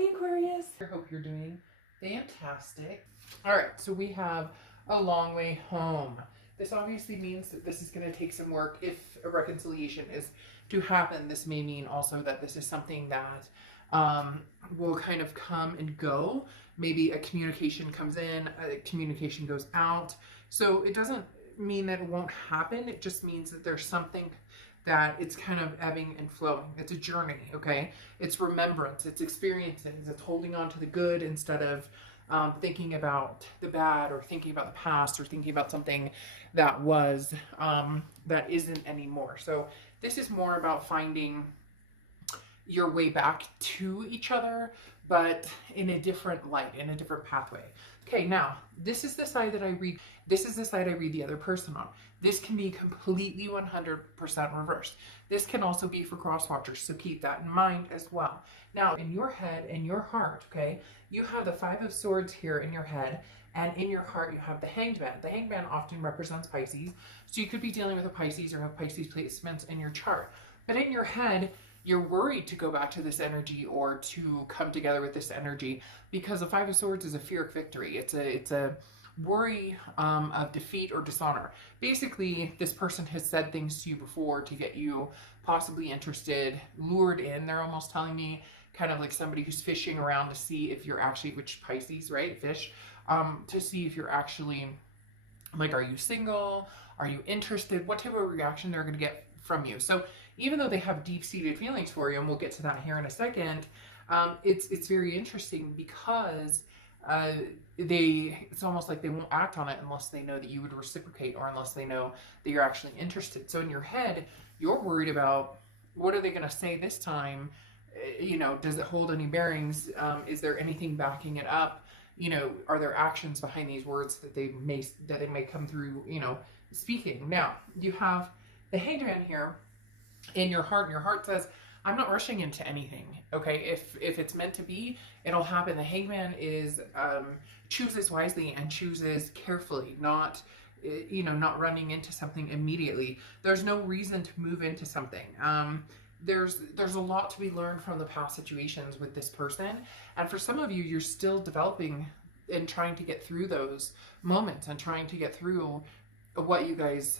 Hey Aquarius! I hope you're doing fantastic. All right, so we have a long way home. This obviously means that this is going to take some work. If a reconciliation is to happen, this may mean also that this is something that will kind of come and go. Maybe a communication comes in, a communication goes out. So it doesn't mean that it won't happen. It just means that there's something that it's kind of ebbing and flowing. It's a journey, okay? It's remembrance, it's experiences, it's holding on to the good instead of thinking about the bad or thinking about the past or thinking about something that was, that isn't anymore. So this is more about finding your way back to each other, but in a different light, in a different pathway. Okay, now, this is the side that I read. This is the side I read the other person on. This can be completely 100% reversed. This can also be for cross-watchers, so keep that in mind as well. Now, in your head and your heart, okay, you have the Five of Swords here in your head, and in your heart, you have the Hanged Man. The Hanged Man often represents Pisces, so you could be dealing with a Pisces or have Pisces placements in your chart. But in your head, you're worried to go back to this energy or to come together with this energy because the Five of Swords is a fear of victory. It's a worry of defeat or dishonor. Basically, this person has said things to you before to get you possibly interested, lured in. They're almost telling me kind of like somebody who's fishing around to see if you're actually, which Pisces, right? Fish, to see if you're actually, like, are you single? Are you interested? What type of reaction they're going to get from you. So even though they have deep-seated feelings for you, and we'll get to that here in a second, it's very interesting because it's almost like they won't act on it unless they know that you would reciprocate or unless they know that you're actually interested. So in your head, you're worried about what are they going to say this time? You know, does it hold any bearings? Is there anything backing it up? You know, are there actions behind these words that they may come through, you know, speaking? Now, you have the Hanged Man here in your heart, and your heart says, I'm not rushing into anything, okay? If it's meant to be, it'll happen. The Hanged Man is, chooses wisely and chooses carefully, not, you know, not running into something immediately. There's no reason to move into something. There's a lot to be learned from the past situations with this person. And for some of you, you're still developing and trying to get through those moments and trying to get through what you guys,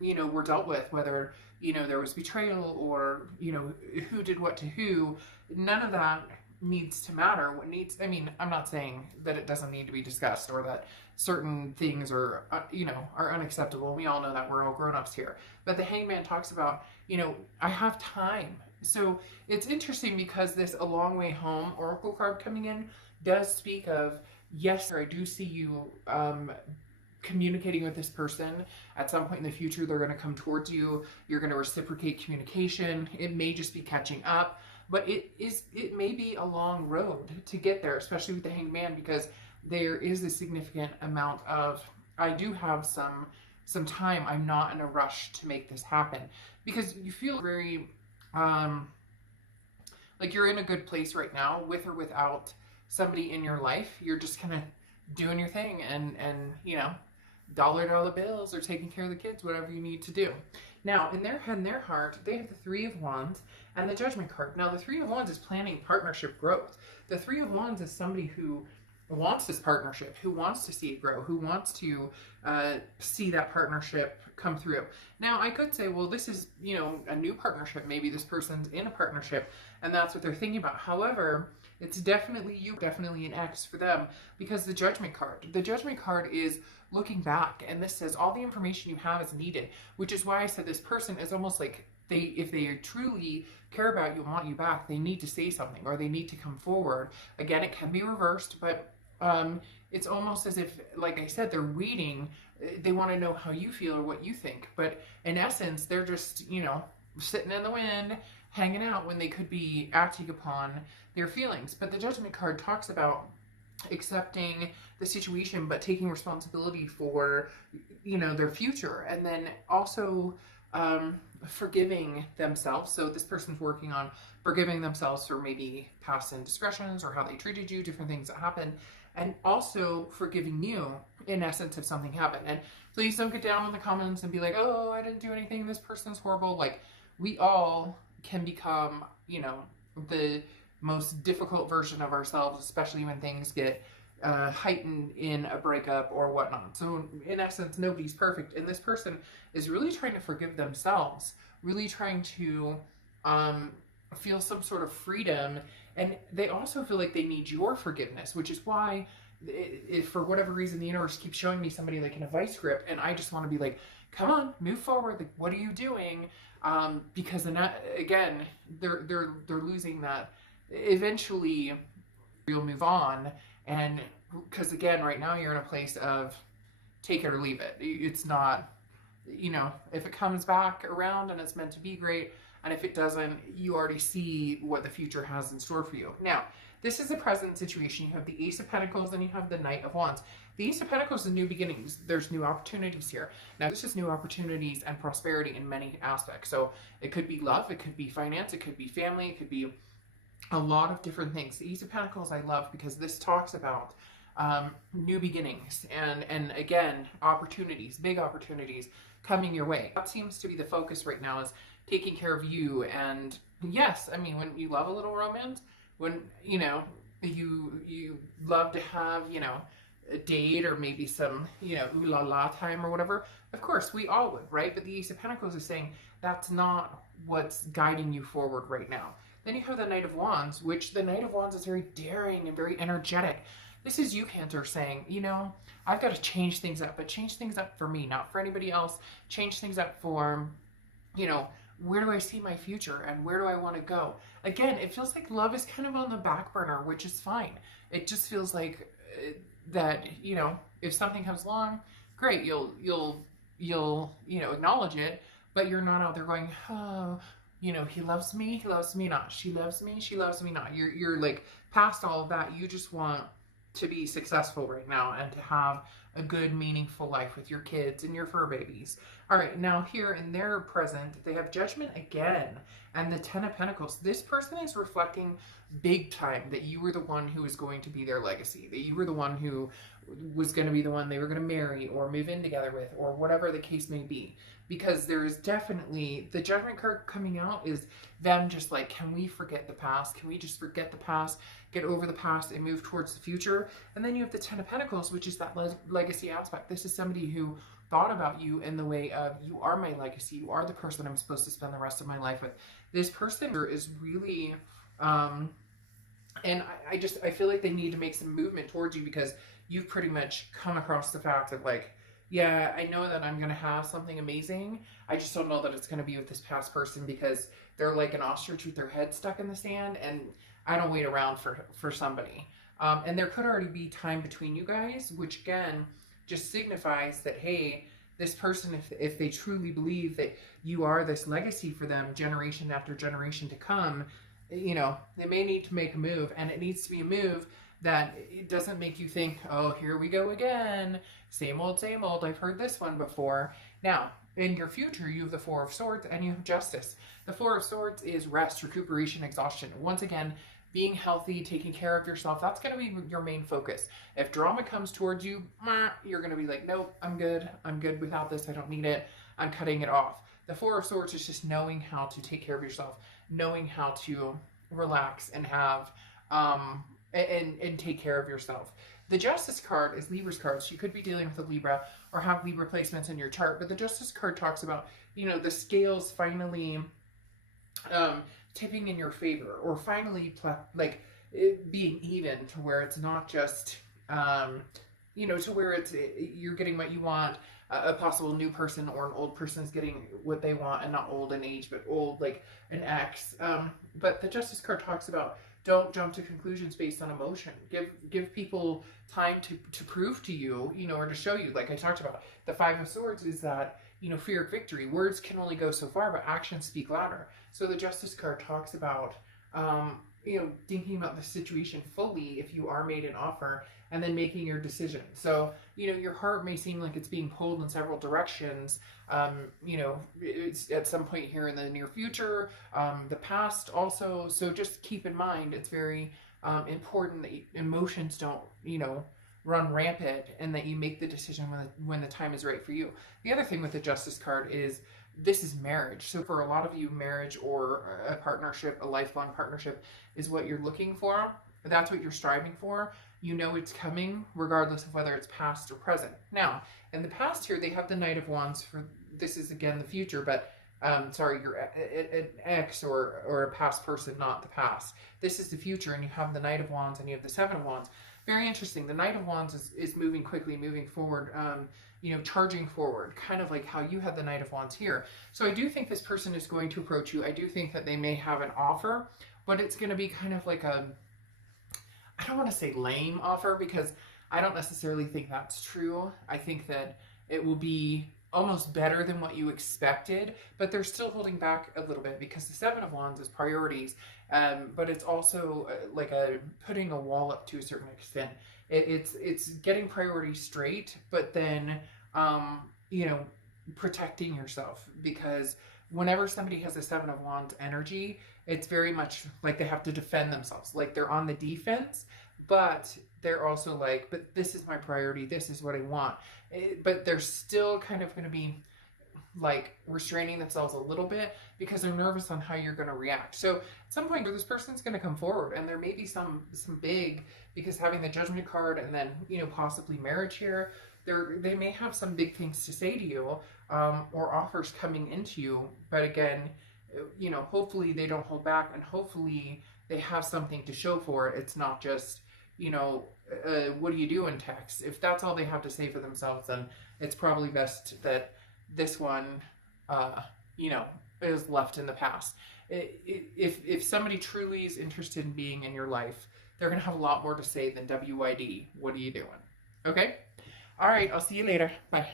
you know, were dealt with, whether, you know, there was betrayal or, you know, who did what to who. None of that needs to matter. What needs, I mean, I'm not saying that it doesn't need to be discussed or that certain things are, you know, are unacceptable. We all know that, we're all grown-ups here. But the Hanged Man talks about, you know, I have time. So it's interesting because this A Long Way Home Oracle card coming in does speak of, yes, I do see you communicating with this person. At some point in the future, they're going to come towards you. You're going to reciprocate communication. It may just be catching up, but it may be a long road to get there, especially with the Hanged Man, because there is a significant amount of, I do have some time. I'm not in a rush to make this happen, because you feel very like you're in a good place right now, with or without somebody in your life. You're just kind of doing your thing and you know, dollar bills or taking care of the kids, whatever you need to do. Now, in their head and their heart, they have the Three of Wands and the Judgment card. Now, the Three of Wands is planning partnership growth. The Three of Wands is somebody who wants this partnership, who wants to see it grow, who wants to see that partnership come through. Now, I could say, well, this is, you know, a new partnership. Maybe this person's in a partnership and that's what they're thinking about. However, it's definitely you, definitely an X for them, because the Judgment card is looking back, and this says all the information you have is needed, which is why I said this person is almost like if they truly care about you and want you back, they need to say something or they need to come forward. Again, it can be reversed, but it's almost as if, like I said, they're waiting. They want to know how you feel or what you think, but in essence, they're just, you know, sitting in the wind, hanging out when they could be acting upon their feelings. But the Judgment card talks about accepting the situation, but taking responsibility for, you know, their future, and then also forgiving themselves. So this person's working on forgiving themselves for maybe past indiscretions or how they treated you, different things that happened, and also forgiving you in essence if something happened. And please don't get down in the comments and be like, oh, I didn't do anything, this person's horrible. Like, we all can become, you know, the most difficult version of ourselves, especially when things get heightened in a breakup or whatnot. So in essence, nobody's perfect, and this person is really trying to forgive themselves, really trying to feel some sort of freedom, and they also feel like they need your forgiveness, which is why, if for whatever reason the universe keeps showing me somebody like in a vice grip, and I just want to be like, come on, move forward. Like, what are you doing? Because then again, they're losing that. Eventually, you'll move on, and because again, right now you're in a place of take it or leave it. It's not, if it comes back around and it's meant to be, great. And if it doesn't, you already see what the future has in store for you. Now, this is the present situation. You have the Ace of Pentacles and you have the Knight of Wands. The Ace of Pentacles is new beginnings. There's new opportunities here. Now, this is new opportunities and prosperity in many aspects. So it could be love, it could be finance, it could be family, it could be a lot of different things. The Ace of Pentacles I love because this talks about new beginnings and again, opportunities, big opportunities coming your way. That seems to be the focus right now, is taking care of you. And yes, I mean, when you love a little romance, when you love to have a date or maybe some ooh la la time or whatever, of course we all would, right? But the Ace of Pentacles is saying that's not what's guiding you forward right now. Then you have the Knight of Wands, which the Knight of Wands is very daring and very energetic. This is you, Cancer, saying, I've got to change things up, but change things up for me, not for anybody else. Change things up for, where do I see my future and where do I want to go? Again, it feels like love is kind of on the back burner, which is fine. It just feels like that, if something comes along, great, you'll acknowledge it, but you're not out there going, oh, he loves me not. She loves me not. You're like past all of that. You just want to be successful right now and to have a good, meaningful life with your kids and your fur babies. All right, now here in their present, they have Judgment again and the Ten of Pentacles. This person is reflecting big time that you were the one who was going to be their legacy, that you were the one who was going to be the one they were going to marry or move in together with, or whatever the case may be. Because there is definitely, the Judgment card coming out is them just like, can we forget the past? Can we just forget the past, get over the past and move towards the future? And then you have the Ten of Pentacles, which is that legacy aspect. This is somebody who thought about you in the way of, you are my legacy. You are the person I'm supposed to spend the rest of my life with. This person is really, and I feel like they need to make some movement towards you, because you've pretty much come across the fact of like, yeah, I know that I'm going to have something amazing. I just don't know that it's going to be with this past person, because they're like an ostrich with their head stuck in the sand, and I don't wait around for somebody. And there could already be time between you guys, which again, just signifies that, hey, this person, if they truly believe that you are this legacy for them, generation after generation to come, they may need to make a move, and it needs to be a move that it doesn't make you think, oh, here we go again. Same old, I've heard this one before. Now, in your future, you have the Four of Swords and you have Justice. The Four of Swords is rest, recuperation, exhaustion. Once again, being healthy, taking care of yourself, that's going to be your main focus. If drama comes towards you, you're going to be like, nope, I'm good. I'm good without this. I don't need it. I'm cutting it off. The Four of Swords is just knowing how to take care of yourself, knowing how to relax and have, and take care of yourself. The Justice card is Libra's card. So you could be dealing with a Libra or have Libra placements in your chart, but the Justice card talks about, the scales finally tipping in your favor, or finally it being even, to where it's not just, to where it's, you're getting what you want. A possible new person or an old person's getting what they want, and not old in age, but old like an ex. But the Justice card talks about, don't jump to conclusions based on emotion. Give people time to prove to you, or to show you. Like I talked about, the Five of Swords is that, fear of victory. Words can only go so far, but actions speak louder. So the Justice card talks about, thinking about the situation fully if you are made an offer, and then making your decision. So, your heart may seem like it's being pulled in several directions, it's at some point here in the near future, the past also. So just keep in mind, it's very important that emotions don't, run rampant, and that you make the decision when the time is right for you. The other thing with the Justice card is this is marriage. So for a lot of you, marriage or a partnership, a lifelong partnership is what you're looking for. That's what you're striving for. You know it's coming regardless of whether it's past or present. Now, in the past here, they have the Knight of Wands. For this is again the future, but sorry, you're an ex or a past person, not the past. This is the future, and you have the Knight of Wands and you have the Seven of Wands. Very interesting. The Knight of Wands is moving quickly, moving forward, you know, charging forward, kind of like how you have the Knight of Wands here. So I do think this person is going to approach you. I do think that they may have an offer, but it's going to be kind of like a, I don't want to say lame offer, because I don't necessarily think that's true. I think that it will be almost better than what you expected, but they're still holding back a little bit because the Seven of Wands is priorities, but it's also like putting a wall up to a certain extent. It's getting priorities straight, but then you know, protecting yourself, because whenever somebody has a Seven of Wands energy, it's very much like they have to defend themselves, like they're on the defense, but they're also like, but this is my priority, this is what I want. But they're still kind of going to be like restraining themselves a little bit because they're nervous on how you're going to react. So at some point this person's going to come forward, and there may be some big, because having the Judgment card and then, you know, possibly marriage here, they may have some big things to say to you, or offers coming into you. But again, you know, hopefully they don't hold back, and hopefully they have something to show for it. It's not just, you know, what do you do in text? If that's all they have to say for themselves, then it's probably best that this one, you know, is left in the past. If somebody truly is interested in being in your life, they're going to have a lot more to say than WYD. What are you doing? Okay? All right, I'll see you later. Bye.